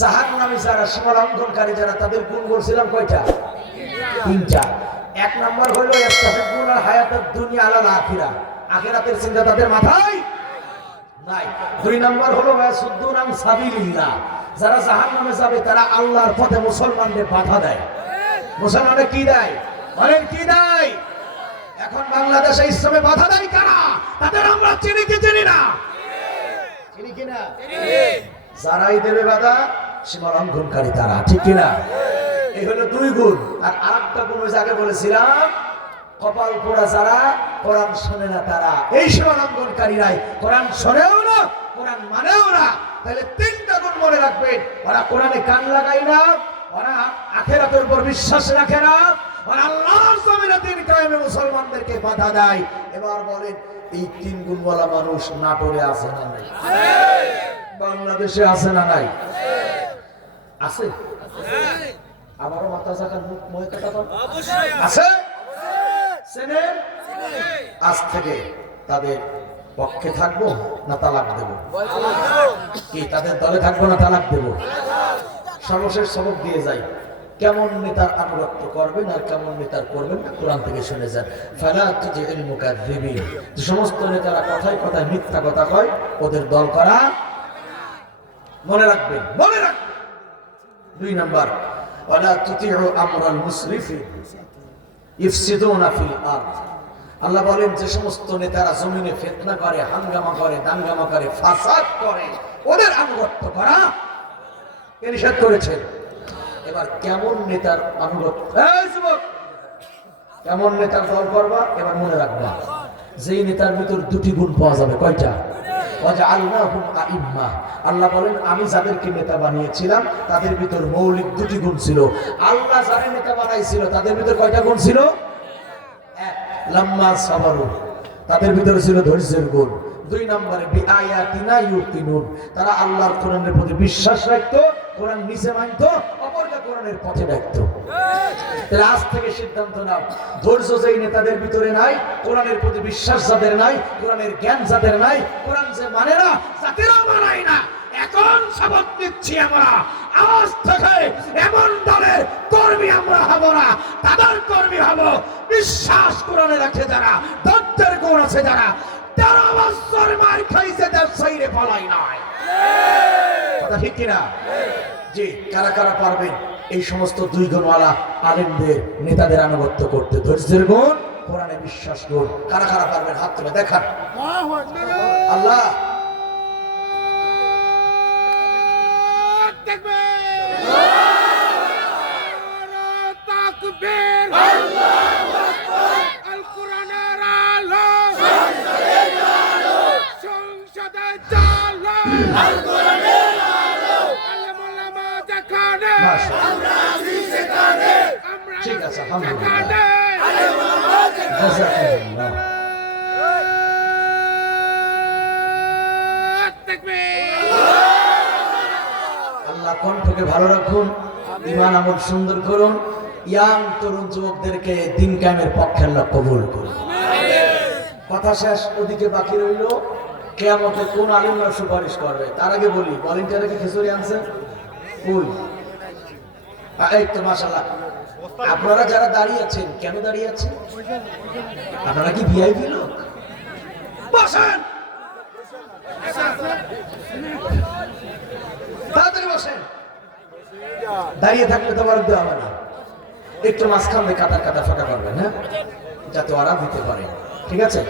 জাহান নামে যারা সীমা লঙ্ঘনকারী যারা তাদের গুণ বলছিলাম কয়টা? তিনটা। এক নম্বর হলো হায়াতুদ দুনিয়া আলাল আখিরা। আখিরাতের চিন্তা তাদের মাথায় নাই। দুই নম্বর হলো আন সাবিলিল্লাহ। যারা জাহান্নামে যাবে, তারা আল্লাহর পথে মুসলমানদের বাধা দেয়। মুসলমানদের কি দেয়? বলেন, কি দেয়? এখন বাংলাদেশে ইসলামে বাধা দেয় কারা? তাদের আমরা চিনি কি, চিনি না? চিনি কি না? যারাই দেবে বাধা সীমা লঙ্ঘনকারী তারা, ঠিক কিনা? এই হলো দুই গুণ। আর আরেকটা গুণ আগে বলেছিলাম, কপাল পোড়া যারা, কোরআন শোনে না তারা। এই সীমা লঙ্ঘনকারীরাই কোরআন শোনেও না, কোরআন মানেও না। তাহলে তিনটা গুণ মনে রাখবেন ওরা কোরআনে কান লাগাই না, ওরা আখেরাতের উপর বিশ্বাস রাখে না মুসলমানদেরকে দেয়। এবার বলেন, এই তিন গুণওয়ালা মানুষ নাটোরে আছে না বাংলাদেশে আছে না নাই? আছে। আবারও মাথা চাকার মুখ মহে কাটা আছে। আজ থেকে তাদের পক্ষে থাকব না তালাক দেব? কি তাদের দলে থাকব না তালাক দেব? সর্বশেষ সবক দিয়ে যাই। কেমন নেতার আনুগত্য করবেন আর কেমন নেতার করবেন না কোরআন থেকে শুনে যান। ফালা যে সমস্ত নেতারা কথায় কথায় মিথ্যা কথা কয় ওদের দল করা মনে রাখবেন মনে রাখবেন। দুই নাম্বার, ওয়ালা তুতিউ আমরাল মুসরিফিন, ইফসিদুনা ফিল আরদ। আল্লাহ বলেন, যে সমস্ত নেতারা জমিনে ফিতনা করে, হাঙ্গামা করে, দাঙ্গামা করে, ফাসাদ করে, ওদের আনুগত্য করা কে নিষেধ করেছেন। এবার কেমন নেতার আনুগত্য? কেমন নেতার দল করবা? এবার মনে রাখবা, যেই নেতার ভিতর দুটি গুণ পাওয়া যাবে, কয়টা? আল্লাহ বলেন, আমি যাদেরকে নেতা বানিয়েছিলাম, তাদের ভিতর মৌলিক দুটি গুণ ছিল। আল্লাহ যারা নেতা বানাইছিল, তাদের ভিতর কয়টা গুণ ছিল? এক, লাম্মা সাবারু তাদের ভিতরে ছিল ধৈর্যের গুণ। দুই নম্বরে তারা আল্লাহর কোরআনের প্রতি বিশ্বাস রাখতো কোরআন নিচে মানতো অপরকে কোরআনের পথে ডাকতো আজ থেকে সিদ্ধান্ত নাও, ধৈর্য যেই নেতাদের ভিতরে নাই, কোরআনের প্রতি বিশ্বাস যাদের নাই, কোরআনের জ্ঞান যাদের নাই, কোরআন যে মানে না তাদেরও মানাই না। এখন শপথ নিচ্ছি আমরা, আজ থেকে এমন দলের কর্মী আমরা হব না, তাদের কর্মী হব। বিশ্বাস কোরআনে রাখে যারা তত্ত্বের গুণ আছে যারা, তেরো বছর মার খাইছে তার সাইরে পালাই নাই। ঠিক কিনা? জি কারা কারা পারবেন এই সমস্ত দুই গুণওয়ালা আলেমদের নেতাদের আনুগত্য করতে ধৈর্যের গুণ কোরআনে বিশ্বাস গুণ। কারা কারা পারবেন? হাত তুলে দেখান। আল্লাহ সংসদে চালো আল কোরআনের আলো আলেমুলামা যেখানে মাশাআল্লাহ। আমরা আছি সেখানে আমরা ঠিক আছে, আলহামদুলিল্লাহ। আল্লাহ কণ্ঠকে ভালো রাখুন ইমান আমল সুন্দর করুন ইয়াং তরুণ যুবকদেরকে দিন কায়েমের পক্ষে আল্লাহ কবুল করুন। কথা শেষ ওদিকে বাকি রইল কেয়ামতে কোন আলিমরা সুপারিশ করবে। তার আগে বলি ভলেন্টিয়ারে কি খিচুড়ি আনছেন কই? আপনারা যারা দাঁড়িয়ে আছেন, কেন দাঁড়িয়ে আছেন? আপনারা কি ভিআইপি লোক? বসেন। দাঁড়িয়ে থাকলে তো বরাদ্দ হবে না। একটু মাঝখান দিয়ে কাতার কাটা ফাঁকা করবেন হ্যাঁ? যাতে ওরা দিতে পারে। ঠিক আছে?